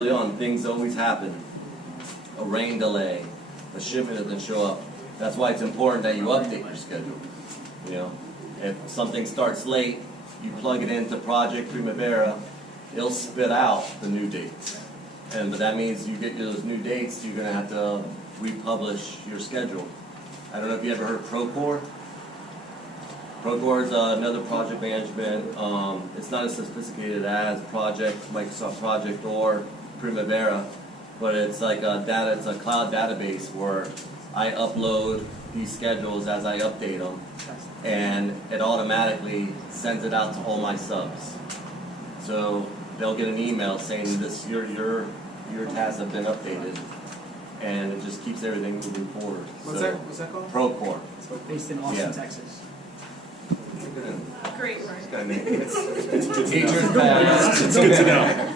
Early on, things always happen. A rain delay, a shipment doesn't show up. That's why it's important that you update your schedule. You know, if something starts late, you plug it into Project Primavera, it'll spit out the new dates. But that means you get those new dates, you're going to have to republish your schedule. I don't know if you ever heard of Procore. Procore is another project management. It's not as sophisticated as Microsoft Project or Primavera, but it's like it's a cloud database where I upload these schedules as I update them, and it automatically sends it out to all my subs. So they'll get an email saying your tasks have been updated, and it just keeps everything moving forward. What's that called? Procore. Based in Austin, Texas. Great word. It's teacher's bad. It's good to know.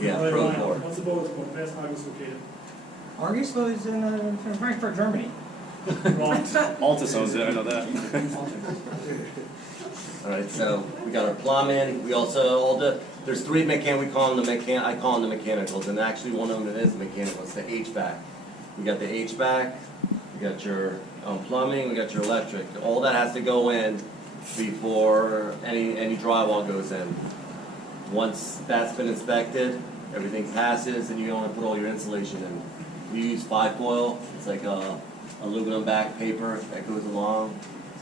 Yeah, All right, Ryan, Procore. what's the bullet point? Where's August located? August is in Frankfurt, Germany. Wrong. Altus owns it, I know that. All right, so we got our plumbing. We also there's three I call them the mechanicals, and actually one of them is the mechanical. It's the HVAC. We got the HVAC. We got your plumbing. We got your electric. All that has to go in before any drywall goes in. Once that's been inspected, everything passes, and you only put all your insulation in. We use 5-foil. It's like a aluminum back paper that goes along.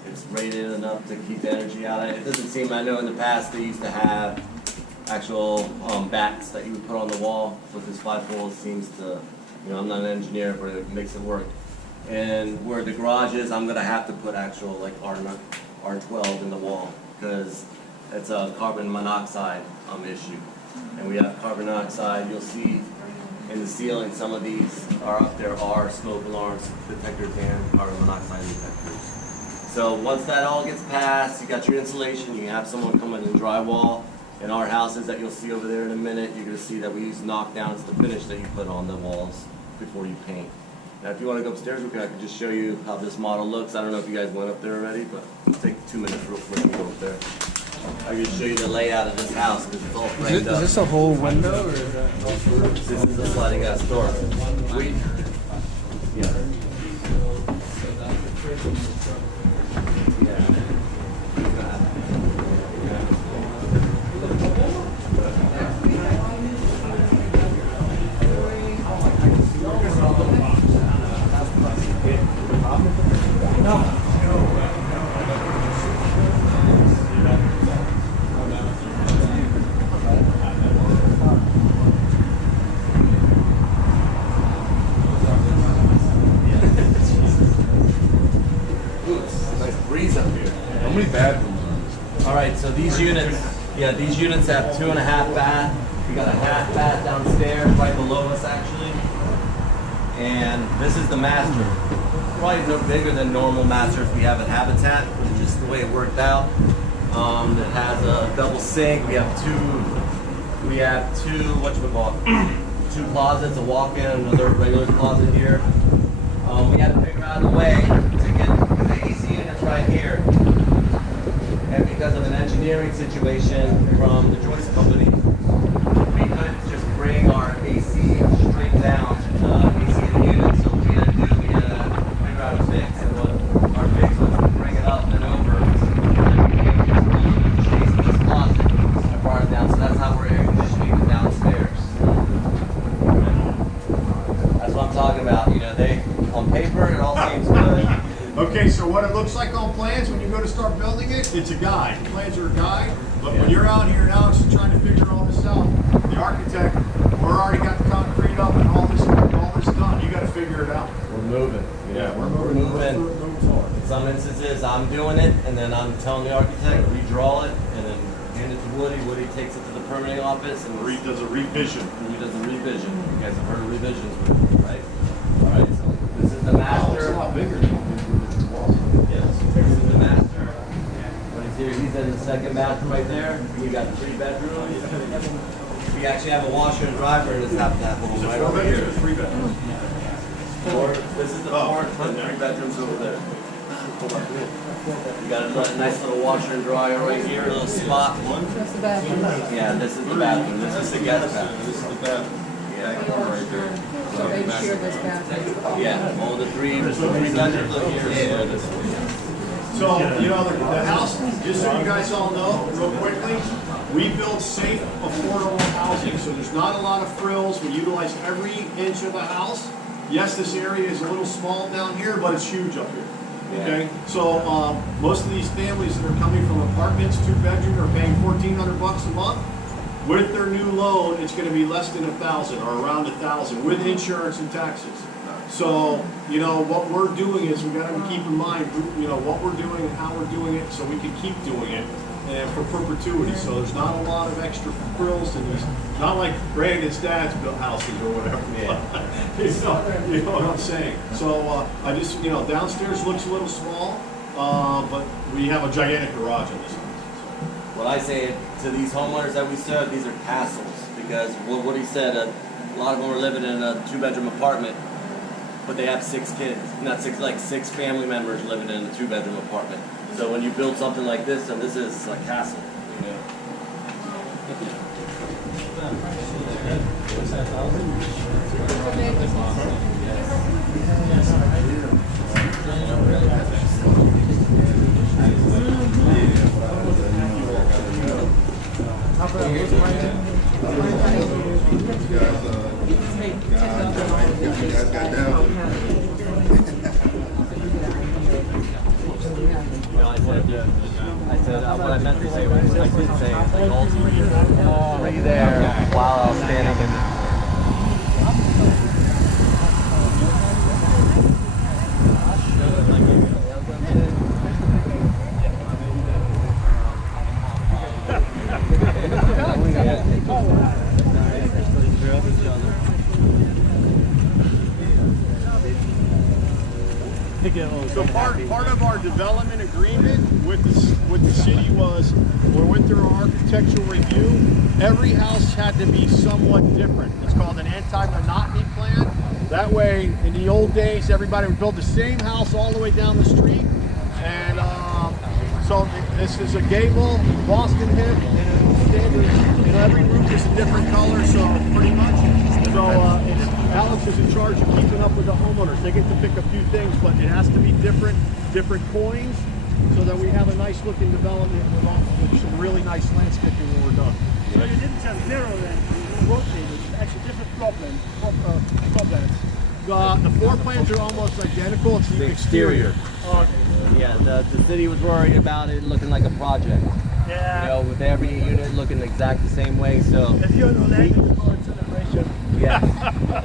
It's rated enough to keep the energy out. It doesn't seem, I know in the past they used to have actual bats that you would put on the wall, but this 5-foil seems to, I'm not an engineer, but it makes it work. And where the garage is, I'm gonna have to put actual like R12 in the wall, because it's a carbon monoxide issue. And we have carbon monoxide. You'll see in the ceiling, some of these are up there are smoke alarms detectors and carbon monoxide detectors. So once that all gets passed, you got your insulation, you have someone come in and drywall. In our houses that you'll see over there in a minute, you're gonna see that we use knockdowns to finish that you put on the walls before you paint. Now if you want to go upstairs, I could just show you how this model looks. I don't know if you guys went up there already, but it'll take 2 minutes real quick to go up there. I can show you the layout of this house because it's all framed up. Is this a whole window or is that? This is a sliding glass door. How many bedrooms are there? All right, so these units have 2.5 bath. We got a half bath downstairs, right below us actually. And this is the master. Probably no bigger than normal masters we have at Habitat, which is just the way it worked out. It has a double sink. We have two two closets, a walk-in, another regular closet here. We had to figure out a way to get the AC units right here. And because of an engineering situation from the Joyce Company, we couldn't just bring our AC straight down to the AC in the unit. So what we had to do, we had to figure out a fix. And what our fix was to bring it up and over. And we came to chase this closet and brought it down. So that's how we're air conditioning the downstairs. That's what I'm talking about. On paper, it all seems good. Okay, so what it looks like on plans when you go to start building it, it's a guide. The plans are a guide, but when you're out here now just trying to figure all this out, the architect, we're already got the concrete up and all this done. You got to figure it out. We're moving. We're moving. In some instances, I'm doing it, and then I'm telling the architect, redraw it, and then hand it to Woody. Woody takes it to the permitting office, and Reed does a revision. You guys have heard of revisions, right? All right. So this is the master. It's a lot bigger. Yes. This is the master. What he's here. He's in the second bathroom right there. We got 3 bedrooms. We actually have a washer and dryer in this Habitat home right over here. 3 bedrooms. This is the 4 3 bedrooms over there. You got a nice little washer and dryer right here, a little spot. That's the bathroom. Yeah, this is the bathroom. This is the guest bathroom. This is the bathroom. Yeah, right there. So they share this bathroom. Yeah, all the three bedrooms look here. Yeah, this So, you know, the house, just so you guys all know, real quickly, we build safe, affordable housing. So there's not a lot of frills. We utilize every inch of the house. Yes, this area is a little small down here, but it's huge up here. Okay, so most of these families that are coming from apartments, 2-bedroom, are paying $1,400 a month. With their new loan, it's going to be less than $1,000 or around $1,000 with insurance and taxes. So, you know, what we're doing is we got to keep in mind, you know, what we're doing and how we're doing it, so we can keep doing it and for perpetuity. So there's not a lot of extra frills to these. Not like Brandon's dad's built houses or whatever. Yeah. You know what I'm saying? So I just, you know, downstairs looks a little small, but we have a gigantic garage in this house. What I say to these homeowners that we serve, these are castles, because what he said, a lot of them are living in a 2-bedroom apartment, but they have 6 kids, not 6, like 6 family members living in a 2-bedroom apartment. So when you build something like this, then this is a castle, you know. I said what I meant to say was, I did say, like all three there while I was standing in the... So part of our development agreement with the city was, when we went through our architectural review, every house had to be somewhat different. It's called an anti-monotony plan. That way, in the old days, everybody would build the same house all the way down the street. And so this is a gable, Boston hip, and standard. You know, every roof is a different color, so pretty much. So Alex is in charge of keeping up with the homeowners. They get to pick a few things, but it has to be different coins, so that we have a nice looking development with some really nice landscaping when we're done. So you didn't just mirror and rotate it, it's actually different floor plans. The floor plans are almost identical. It's the exterior. Yeah, the city was worried about it looking like a project. Yeah. You know, with every unit looking exact the same way, so... If you're in Orlando, it's more celebration. Yeah.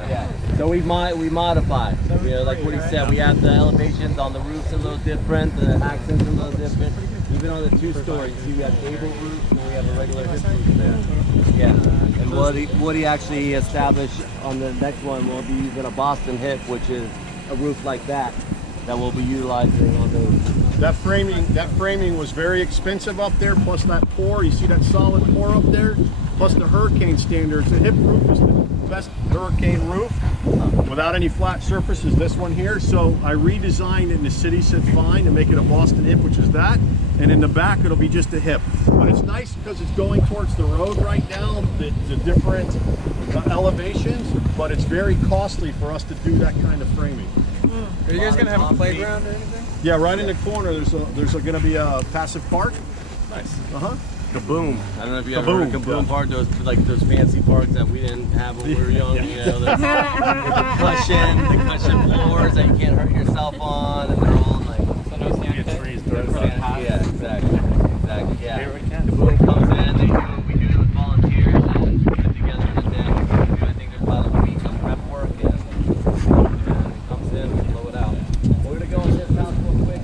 Yeah. So we modified. You know, like what he said, we have the elevations on the roofs a little different, the accents a little different. Even on the 2-story, see we have gable roofs and we have a regular hip roof there. Yeah. And what he actually established on the next one, we'll be using a Boston hip, which is a roof like that we'll be utilizing on those. That framing was very expensive up there, plus that pour, you see that solid pour up there, plus the hurricane standards. The hip roof is the best hurricane roof without any flat surfaces, this one here. So I redesigned it and the city said fine to make it a Boston hip, which is that. And in the back it'll be just a hip. But it's nice because it's going towards the road right now, the different elevations, but it's very costly for us to do that kind of framing. Are you guys gonna have a playground or anything? Yeah, right in the corner there's going to be a passive park. Nice. Kaboom. I don't know if you ever heard of Kaboom Park, those fancy parks that we didn't have when we were young, you know, the cushion floors that you can't hurt yourself on, and they're all like, So no sand trees, yeah, exactly, yeah. Kaboom comes in, we do it with volunteers, and put it together in a day. I think there's about a week of prep work, and it comes in, we blow it out. We're gonna go in this house real quick. I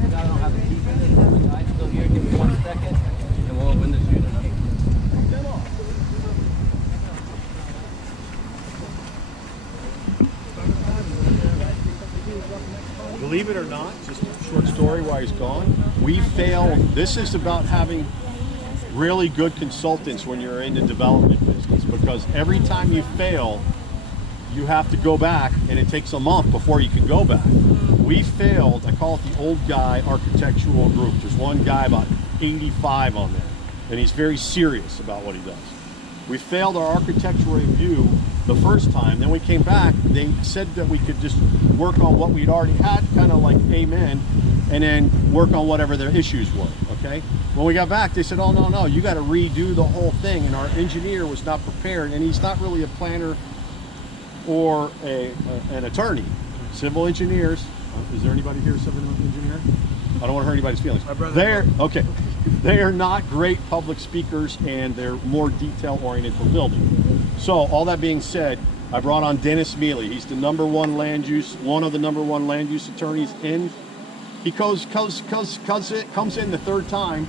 forgot I don't have a key for this. The guy's still here. Give me 1 second, and we'll open the chute up. Believe it or not, just a short story while he's gone, we failed. This is about having really good consultants when you're in the development business, because every time you fail, you have to go back, and it takes a month before you can go back. We failed. I call it the old guy architectural group. There's one guy about 85 on there, and he's very serious about what he does. We failed our architectural review the first time. Then we came back. They said that we could just work on what we'd already had, kind of like amen, and then work on whatever their issues were, okay? When we got back, they said, oh, no, you got to redo the whole thing, and our engineer was not prepared, and he's not really a planner or an attorney. Civil engineers, is there anybody here, civil engineer? I don't want to hurt anybody's feelings. They are not great public speakers, and they're more detail-oriented for building. So, all that being said, I brought on Dennis Mealy. He's the one of the number one land use attorneys in. He comes in the third time.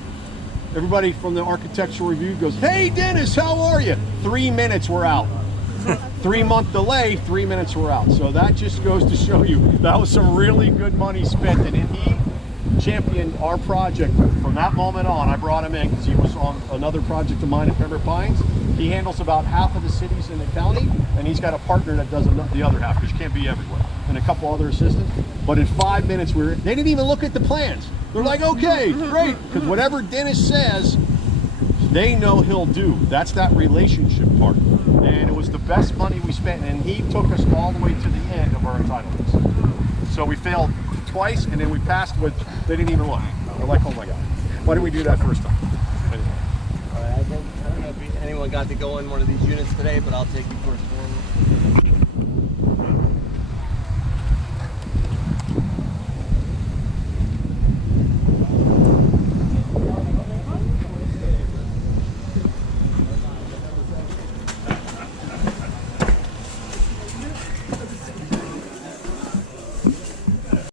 Everybody from the architectural review goes, hey, Dennis, how are you? 3 minutes, we're out. 3-month delay, 3 minutes, we're out. So that just goes to show you that was some really good money spent, and he championed our project from that moment on. I brought him in because he was on another project of mine at Pembroke Pines. He handles about half of the cities in the county, and he's got a partner that does the other half, because you can't be everywhere, and a couple other assistants. But in 5 minutes, they didn't even look at the plans. They're like, okay, great, because whatever Dennis says, they know he'll do. That's that relationship part. And it was the best money we spent, and he took us all the way to the end of our entitlements. So we failed twice, and then we passed with, they didn't even look. They're like, oh my God, why did we do that first time? Anyway. All right, I don't know if anyone got to go in one of these units today, but I'll take you first.